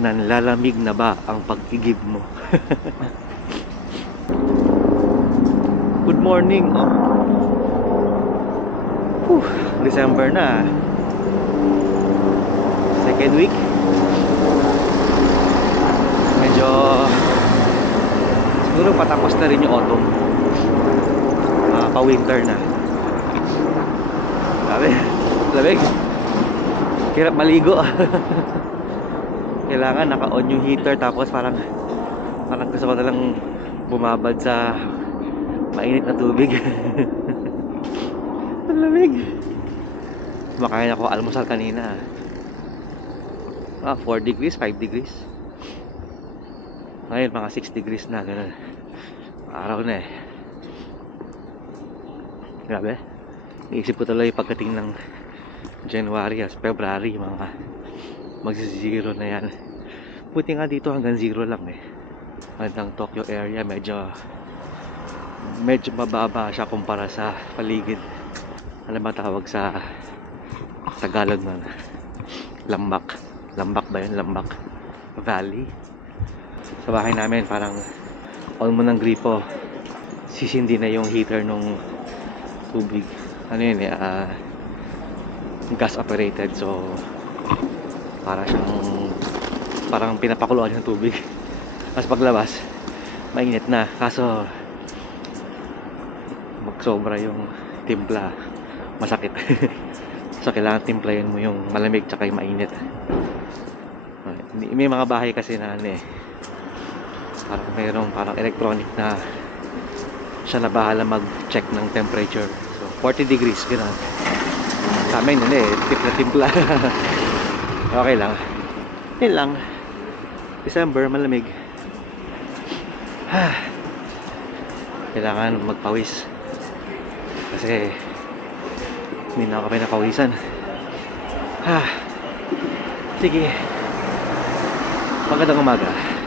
Nanlalamig na ba ang pag-igib mo? Good morning, oh. Whew, December na. ah. Second week. Medyo siguro patapos na rin yung autumn. Ah, pa-winter na. Sabi, lamig. Hirap maligo. Kailangan naka-on yung heater tapos parang parang gusto ko na lang bumabad sa mainit na tubig. Ang lamig. Kumakain ako almusal kanina. Ah, 4 degrees, 5 degrees. Ngayon, mga 6 degrees na, ganun. Araw na eh. Grabe. Iisip ko tuloy pagdating ng January as February, mga magsi-zero na yan. Buti nga dito hanggang zero lang eh. Bandang Tokyo area, medyo medyo mababa siya kumpara sa paligid. Ano ba tawag sa Tagalog nun? Lambak. Lambak ba yun? Lambak Valley. Sa bahay namin parang on mo ng gripo sisindi na yung heater nung tubig. Ano yun eh, ah, gas operated so para siyang parang pinapakuluan yung tubig. Tapos paglabas, mainit na. Kaso magsobra yung timpla. Masakit. so kailangan timplahin mo yung malamig tsaka yung mainit. May- mga bahay kasi na ano eh. Parang mayroong parang electronic na siya na bahala mag-check ng temperature. So 40 degrees gano'n. Sa amin ano eh, timpla timpla. okay lang. Yun lang. December, malamig. Kailangan magpawis. Kasi hindi na ako pinapawisan. Ha. Sige. Magandang umaga.